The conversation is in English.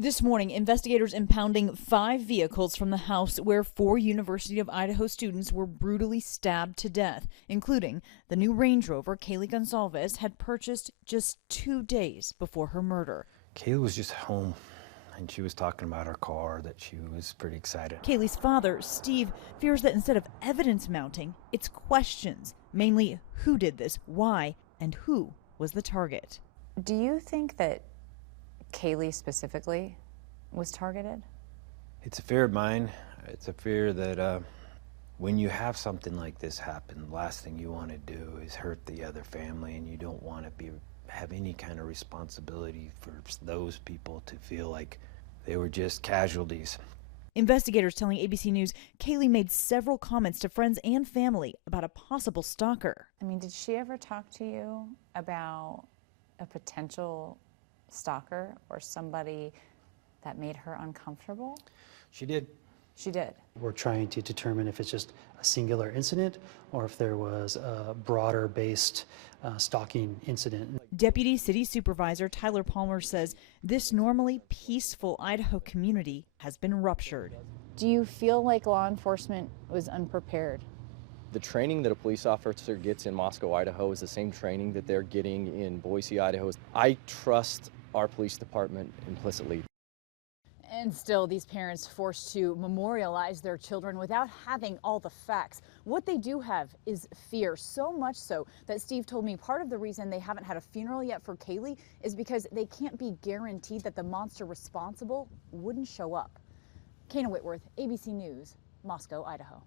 This morning, investigators impounding 5 vehicles from the house where 4 University of Idaho students were brutally stabbed to death, including the new Range Rover Kaylee Gonsalves had purchased just 2 days before her murder. Kaylee was just home, and she was talking about her car, that she was pretty excited. Kaylee's father, Steve, fears that instead of evidence mounting, it's questions, mainly who did this, why, and who was the target. Do you think that Kaylee specifically was targeted? It's a fear of mine. It's a fear that when you have something like this happen, the last thing you want to do is hurt the other family, and you don't want to have any kind of responsibility for those people to feel like they were just casualties. Investigators telling ABC News Kaylee made several comments to friends and family about a possible stalker. I mean, did she ever talk to you about a potential stalker or somebody that made her uncomfortable? She did. She did. We're trying to determine if it's just a singular incident or if there was a broader based stalking incident. Deputy City Supervisor Tyler Palmer says this normally peaceful Idaho community has been ruptured. Do you feel like law enforcement was unprepared? The training that a police officer gets in Moscow, Idaho is the same training that they're getting in Boise, Idaho. I trust our police department implicitly. And still, these parents forced to memorialize their children without having all the facts. What they do have is fear, so much so that Steve told me part of the reason they haven't had a funeral yet for Kaylee is because they can't be guaranteed that the monster responsible wouldn't show up. Kana Whitworth, ABC News, Moscow, Idaho.